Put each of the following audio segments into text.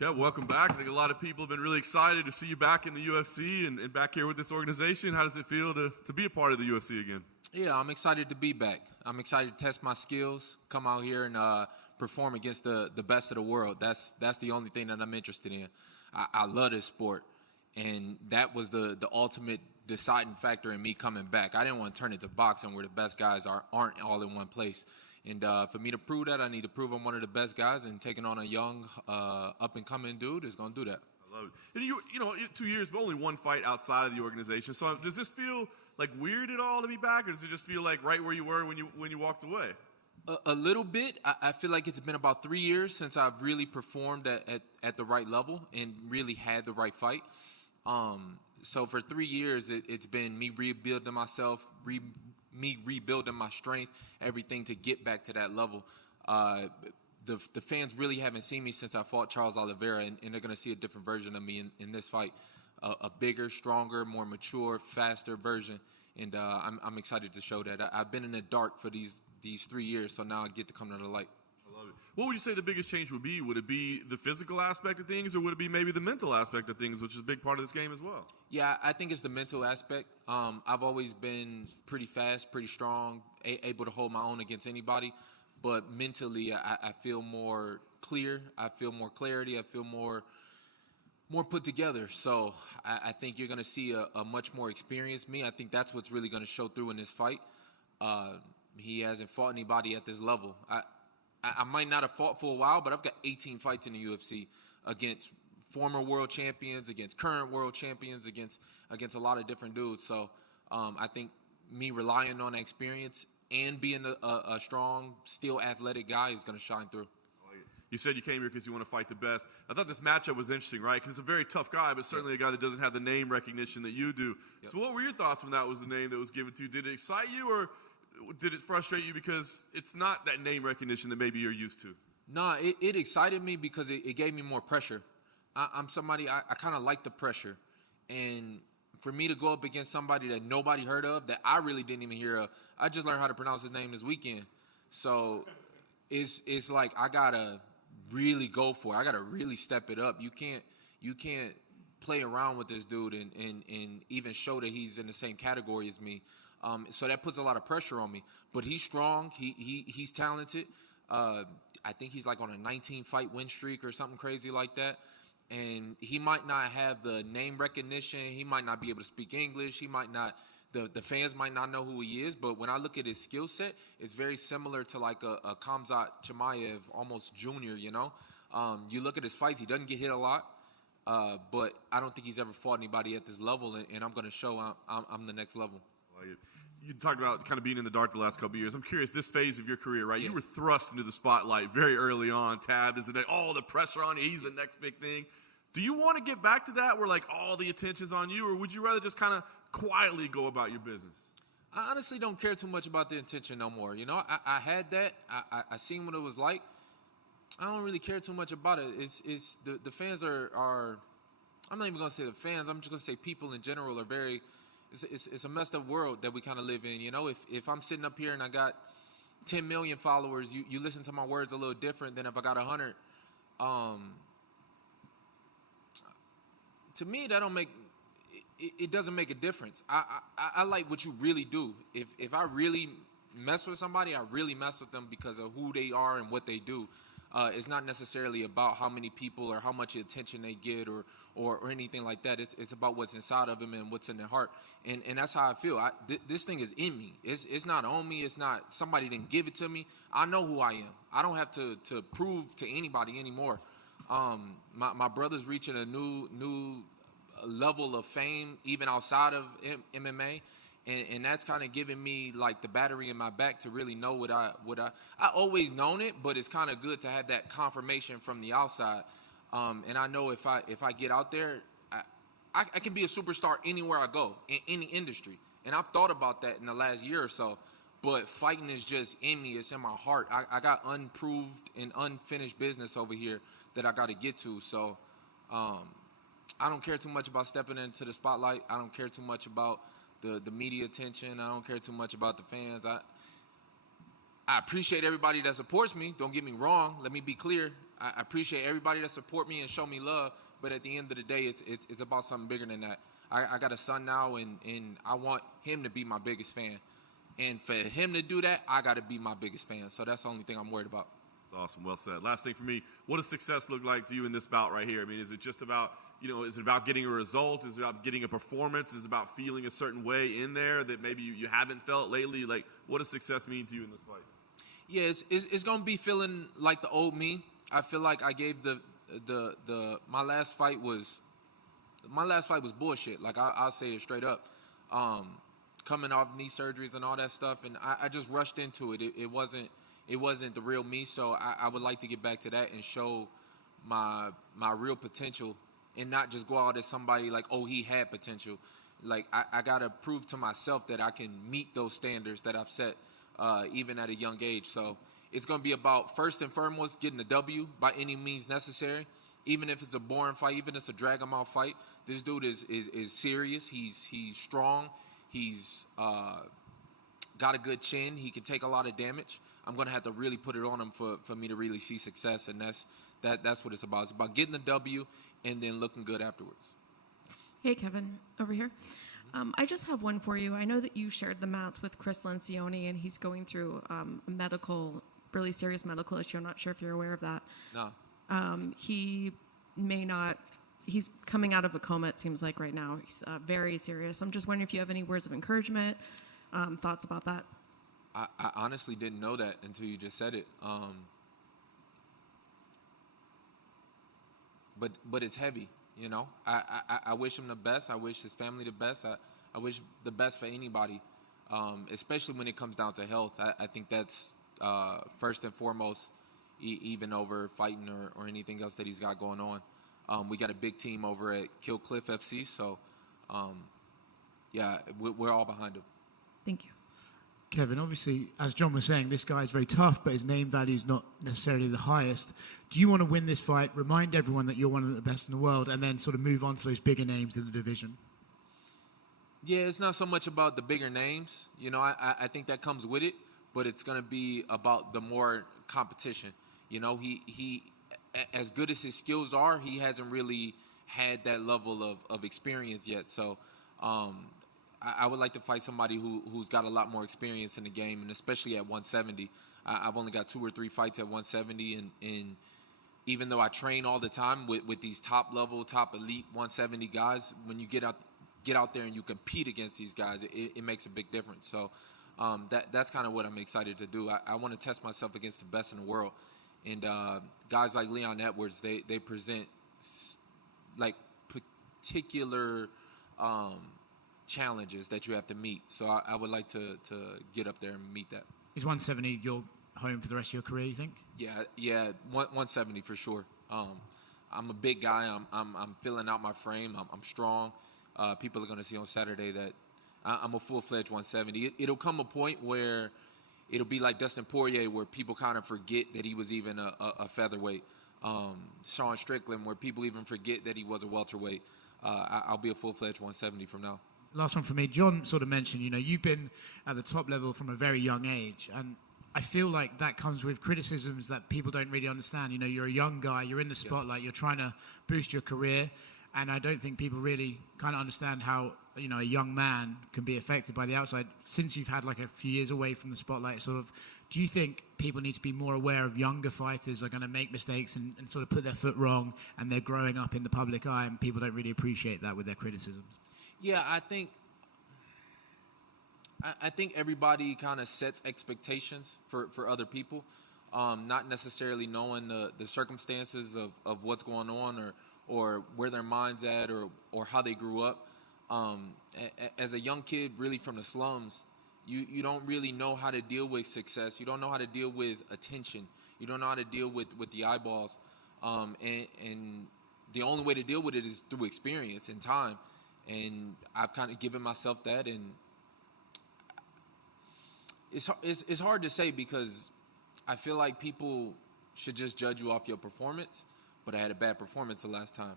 Kev, welcome back. I think a lot of people have been really excited to see you back in the UFC and back here with this organization. How does it feel to be a part of the UFC again? Yeah, I'm excited to be back. I'm excited to test my skills, come out here and perform against the best of the world. That's the only thing that I'm interested in. I love this sport, and that was the ultimate deciding factor in me coming back. I didn't want to turn it to boxing where the best guys aren't all in one place. And for me to prove that, I need to prove I'm one of the best guys, and taking on a young, up-and-coming dude is going to do that. I love it. And you know, 2 years, but only one fight outside of the organization. So does this feel like weird at all to be back, or does it just feel like right where you were when you walked away? A little bit. I feel like it's been about 3 years since I've really performed at the right level and really had the right fight. So for 3 years, it's been me rebuilding myself, me rebuilding my strength, everything to get back to that level. The fans really haven't seen me since I fought Charles Oliveira, and they're going to see a different version of me in this fight. A bigger, stronger, more mature, faster version. And I'm excited to show that. I've been in the dark for these 3 years, so now I get to come to the light. I love it. What would you say the biggest change would be? Would it be the physical aspect of things, or would it be maybe the mental aspect of things, which is a big part of this game as well? Yeah, I think it's the mental aspect. I've always been pretty fast, pretty strong, able to hold my own against anybody. But mentally, I feel more clear. I feel more clarity. I feel more put together. So I think you're going to see a much more experienced me. I think that's what's really going to show through in this fight. He hasn't fought anybody at this level. I might not have fought for a while, but I've got 18 fights in the UFC against former world champions, against current world champions, against a lot of different dudes. So I think me relying on experience and being a strong, still athletic guy is going to shine through. You said you came here because you want to fight the best. I thought this matchup was interesting, right? Because it's a very tough guy, but certainly a guy that doesn't have the name recognition that you do. Yep. So what were your thoughts when that was the name that was given to you? Did it excite you, or did it frustrate you because it's not that name recognition that maybe you're used to? No, it excited me because it gave me more pressure. I'm somebody, I kind of like the pressure. And for me to go up against somebody that nobody heard of, that I really didn't even hear of, I just learned how to pronounce his name this weekend. So it's like I got to really go for it. I got to really step it up. You can't play around with this dude and even show that he's in the same category as me. So that puts a lot of pressure on me. But he's strong. He's talented. I think he's like on a 19-fight win streak or something crazy like that. And he might not have the name recognition. He might not be able to speak English. He might not. The fans might not know who he is. But when I look at his skill set, it's very similar to like a Khamzat Chimaev, almost junior. You know, you look at his fights. He doesn't get hit a lot. But I don't think he's ever fought anybody at this level. And I'm going to show I'm the next level. You talked about kind of being in the dark the last couple of years. I'm curious, this phase of your career, right? Yeah. You were thrust into the spotlight very early on, tabbed as the pressure on you, he's the next big thing. Do you want to get back to that where like all the attention's on you, or would you rather just kind of quietly go about your business? I honestly don't care too much about the attention no more. You know, I had that. I seen what it was like. I don't really care too much about it. It's the fans are I'm not even going to say the fans. I'm just going to say people in general are very. It's a messed up world that we kind of live in. You know, if I'm sitting up here and I got 10 million followers, you listen to my words a little different than if I got 100. To me, that don't make it doesn't make a difference. I like what you really do. If I really mess with somebody, I really mess with them because of who they are and what they do. It's not necessarily about how many people or how much attention they get or anything like that. It's about what's inside of them and what's in their heart. And that's how I feel. This thing is in me. It's not on me. It's not somebody didn't give it to me. I know who I am. I don't have to prove to anybody anymore. My brother's reaching a new level of fame even outside of MMA. And that's kind of giving me like the battery in my back to really know what I always known it, but it's kind of good to have that confirmation from the outside. And I know if I get out there, I can be a superstar anywhere I go in any industry. And I've thought about that in the last year or so. But fighting is just in me. It's in my heart. I got unproved and unfinished business over here that I got to get to. So I don't care too much about stepping into the spotlight. I don't care too much about the media attention. I don't care too much about the fans. I appreciate everybody that supports me. Don't get me wrong. Let me be clear. I appreciate everybody that support me and show me love, but at the end of the day, it's about something bigger than that. I got a son now, and I want him to be my biggest fan. And for him to do that, I got to be my biggest fan. So that's the only thing I'm worried about. That's awesome. Well said. Last thing for me, what does success look like to you in this bout right here? I mean, is it just about, is it about getting a result? Is it about getting a performance? Is it about feeling a certain way in there that maybe you haven't felt lately? Like, what does success mean to you in this fight? Yeah, it's going to be feeling like the old me. I feel like I gave my last fight was bullshit. Like, I'll say it straight up. Coming off knee surgeries and all that stuff, and I just rushed into it. It wasn't the real me, so I would like to get back to that and show my real potential and not just go out as somebody like, oh, he had potential. Like, I got to prove to myself that I can meet those standards that I've set even at a young age. So it's going to be about, first and foremost, getting a W by any means necessary. Even if it's a boring fight, even if it's a drag-him-out fight, this dude is serious. He's strong. He's got a good chin. He can take a lot of damage. I'm going to have to really put it on him for me to really see success, and that's what it's about. It's about getting the W and then looking good afterwards. Hey, Kevin, over here. I just have one for you. I know that you shared the mats with Chris Lencioni, and he's going through a really serious medical issue. I'm not sure if you're aware of that. No. He's coming out of a coma, it seems like, right now. He's very serious. I'm just wondering if you have any words of encouragement, thoughts about that. I honestly didn't know that until you just said it. But it's heavy, I wish him the best. I wish his family the best. I wish the best for anybody, especially when it comes down to health. I think that's first and foremost, even over fighting or anything else that he's got going on. We got a big team over at Kill Cliff FC, so we're all behind him. Thank you. Kevin, obviously, as John was saying, this guy is very tough, but his name value is not necessarily the highest. Do you want to win this fight, remind everyone that you're one of the best in the world, and then sort of move on to those bigger names in the division? Yeah, it's not so much about the bigger names. I think that comes with it, but it's going to be about the more competition. He as good as his skills are, he hasn't really had that level of experience yet. So I would like to fight somebody who's got a lot more experience in the game, and especially at 170. I've only got 2 or 3 fights at 170, and even though I train all the time with these top elite 170 guys, when you get out there and you compete against these guys, it makes a big difference. So that's kind of what I'm excited to do. I want to test myself against the best in the world. And guys like Leon Edwards, they present like particular challenges that you have to meet. So I would like to get up there and meet that. Is 170 your home for the rest of your career, you think? Yeah, 170 for sure. I'm a big guy. I'm filling out my frame. I'm strong. People are going to see on Saturday that I'm a full-fledged 170. It'll come a point where it'll be like Dustin Poirier, where people kind of forget that he was even a featherweight. Sean Strickland, where people even forget that he was a welterweight. I'll be a full-fledged 170 from now. Last one for me. John sort of mentioned, you've been at the top level from a very young age, and I feel like that comes with criticisms that people don't really understand. You're a young guy, you're in the spotlight, you're trying to boost your career, and I don't think people really kind of understand how, a young man can be affected by the outside. Since you've had like a few years away from the spotlight, do you think people need to be more aware of younger fighters are going to make mistakes and sort of put their foot wrong, and they're growing up in the public eye, and people don't really appreciate that with their criticisms? Yeah, I think everybody kind of sets expectations for other people, not necessarily knowing the circumstances of what's going on or where their mind's at or how they grew up. As a young kid, really from the slums, you don't really know how to deal with success. You don't know how to deal with attention. You don't know how to deal with the eyeballs. And the only way to deal with it is through experience and time. And I've kind of given myself that, and it's hard to say because I feel like people should just judge you off your performance, but I had a bad performance the last time.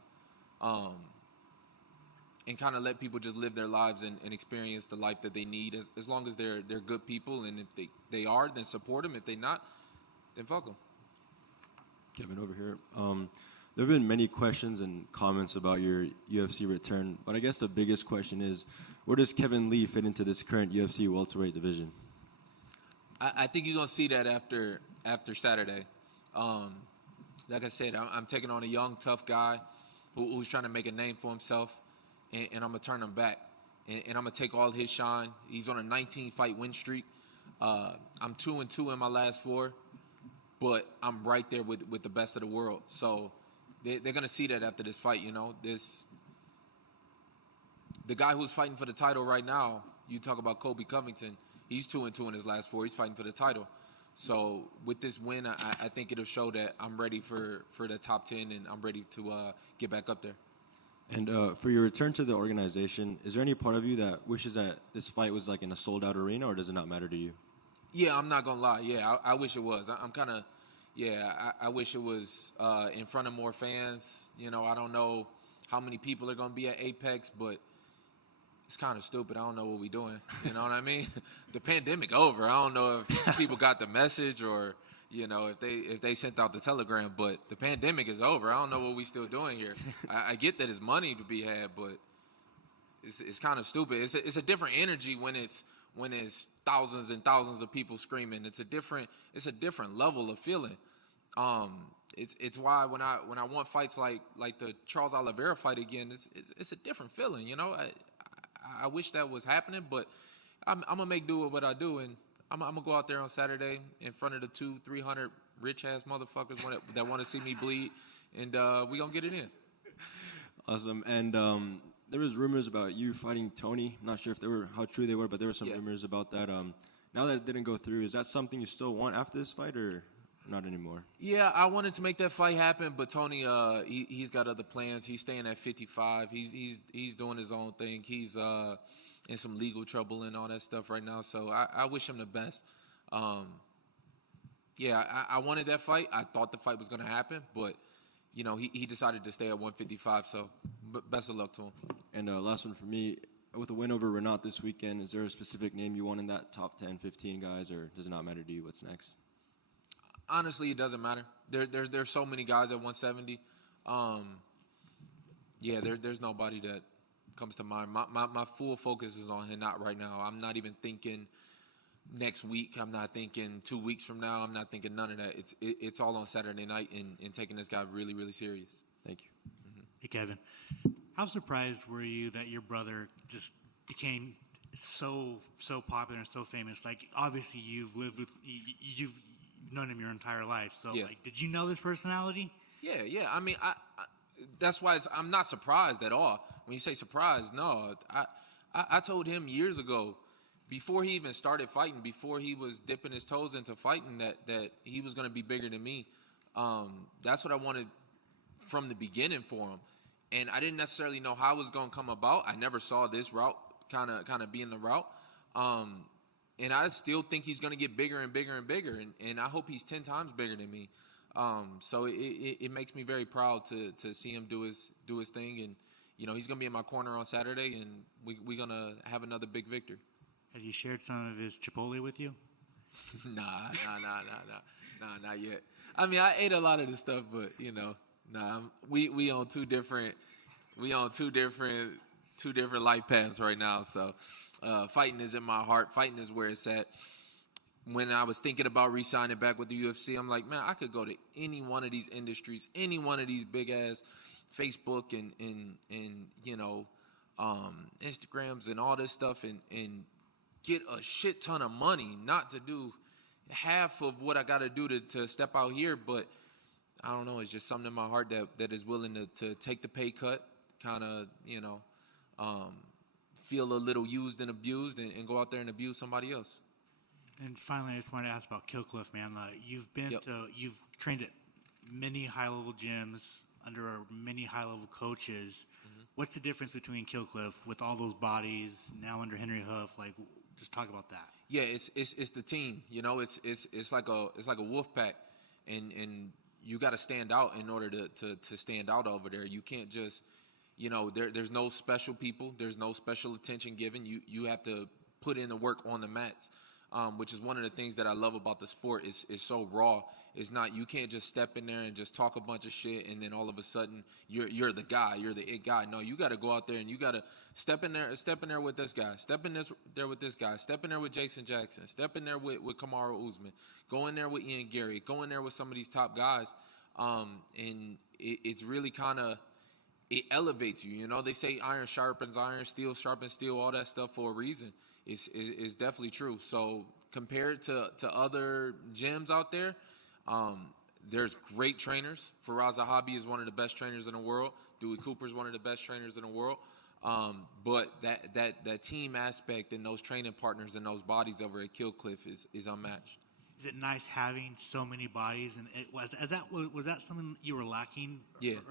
And kind of let people just live their lives and experience the life that they need, as long as they're good people, and if they are, then support them. If they're not, then fuck them. Kevin over here. There have been many questions and comments about your UFC return, but I guess the biggest question is, where does Kevin Lee fit into this current UFC welterweight division? I think you're going to see that after Saturday. Like I said, I'm taking on a young, tough guy who's trying to make a name for himself, and I'm going to turn him back. And I'm going to take all his shine. He's on a 19-fight win streak. I'm 2-2 in my last 4, but I'm right there with the best of the world. So they're going to see that after this fight, The guy who's fighting for the title right now, you talk about Kobe Covington, he's 2-2 in his last 4. He's fighting for the title. So with this win, I think it'll show that I'm ready for the top 10, and I'm ready to get back up there. And for your return to the organization, is there any part of you that wishes that this fight was like in a sold-out arena, or does it not matter to you? Yeah, I'm not going to lie. Yeah, I wish it was. I wish it was in front of more fans. I don't know how many people are going to be at Apex, but it's kind of stupid. I don't know what we're doing. You know what I mean? The pandemic over. I don't know if people got the message or, if they sent out the telegram, but the pandemic is over. I don't know what we still doing here. I get that it's money to be had, but it's kind of stupid. It's a different energy when it's thousands and thousands of people screaming. It's a different level of feeling. It's why when I want fights like the Charles Oliveira fight again, it's a different feeling. I wish that was happening, but I'm gonna make do with what I do, and I'm gonna go out there on Saturday in front of the 200-300 rich ass motherfuckers that want to see me bleed, and we gonna get it in. Awesome. And there was rumors about you fighting Tony. Not sure how true they were, but there were some rumors about that. Now that it didn't go through, is that something you still want after this fight, or not anymore? Yeah, I wanted to make that fight happen, but Tony, he's got other plans. He's staying at 55. He's doing his own thing. He's in some legal trouble and all that stuff right now. So I wish him the best. I wanted that fight. I thought the fight was going to happen, but he decided to stay at 155. So best of luck to him. And last one for me. With a win over Rinat this weekend, is there a specific name you want in that top 10, 15 guys, or does it not matter to you what's next? Honestly, it doesn't matter. There's so many guys at 170. There's nobody that comes to mind. My full focus is on Rinat right now. I'm not even thinking next week. I'm not thinking 2 weeks from now. I'm not thinking none of that. It's all on Saturday night and taking this guy really, really serious. Thank you. Mm-hmm. Hey, Kevin. How surprised were you that your brother just became so popular and so famous? Like, obviously, you've known him your entire life. So, did you know this personality? Yeah. I mean, I that's why I'm not surprised at all. When you say surprised, no. I told him years ago, before he even started fighting, before he was dipping his toes into fighting, that he was going to be bigger than me. That's what I wanted from the beginning for him. And I didn't necessarily know how it was going to come about. I never saw this route kind of being the route. And I still think he's going to get bigger and bigger and bigger. And I hope he's 10 times bigger than me. So it makes me very proud to see him do his thing. And, he's going to be in my corner on Saturday, and we're going to have another big victory. Has he shared some of his Chipotle with you? Nah, not yet. I mean, I ate a lot of this stuff, but, we on two different life paths right now. So fighting is in my heart. Fighting is where it's at. When I was thinking about re-signing back with the UFC, I'm like, man, I could go to any one of these industries, any one of these big ass Facebook and Instagrams and all this stuff, and get a shit ton of money, not to do half of what I got to do to step out here, but I don't know. It's just something in my heart that is willing to take the pay cut, kind of, feel a little used and abused, and go out there and abuse somebody else. And finally, I just wanted to ask about Killcliff, man. You've trained at many high-level gyms under many high-level coaches. Mm-hmm. What's the difference between Killcliff with all those bodies now under Henry Huff? Like, just talk about that. Yeah, it's the team. It's like a wolf pack, and you got to stand out in order to stand out over there. You can't just, there's no special people. There's no special attention given. You have to put in the work on the mats. which is one of the things that I love about the sport. Is so raw. It's not, you can't just step in there and just talk a bunch of shit and then all of a sudden you're the guy, you're the it guy. No, you got to go out there and you got to step in there with this guy, step in there with this guy, step in there with Jason Jackson, step in there with Kamaru Usman, go in there with Ian Gary, go in there with some of these top guys, and it's really kind of, it elevates you. You know, they say iron sharpens iron, steel sharpens steel, all that stuff for a reason. It's definitely true. So compared to other gyms out there, there's great trainers. Faraz Zahabi is one of the best trainers in the world. Dewey Cooper is one of the best trainers in the world. But that team aspect and those training partners and those bodies over at Kill Cliff is unmatched. Is it nice having so many bodies? And was that something you were lacking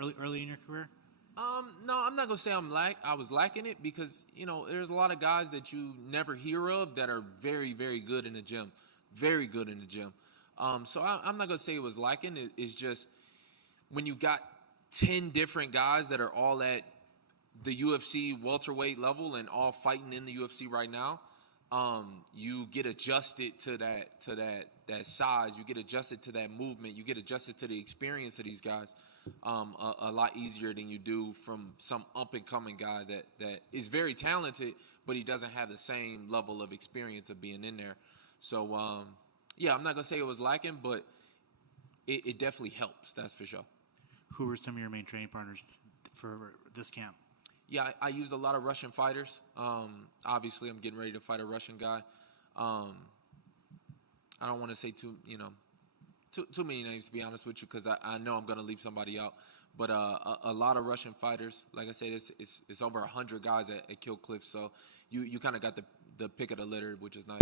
early in your career? No, I'm not gonna say I was lacking it, because there's a lot of guys that you never hear of that are very, very good in the gym, very good in the gym. So I'm not gonna say it was lacking. It's just when you got 10 different guys that are all at the UFC welterweight level and all fighting in the UFC right now, you get adjusted to that size. You get adjusted to that movement. You get adjusted to the experience of these guys a lot easier than you do from some up-and-coming guy that is very talented, but he doesn't have the same level of experience of being in there. So, I'm not going to say it was lacking, but it definitely helps, that's for sure. Who were some of your main training partners for this camp? Yeah, I used a lot of Russian fighters. Obviously, I'm getting ready to fight a Russian guy. I don't want to say too many names, to be honest with you, because I know I'm going to leave somebody out. But a lot of Russian fighters. Like I said, it's over 100 guys at Kill Cliff, so you kind of got the pick of the litter, which is nice.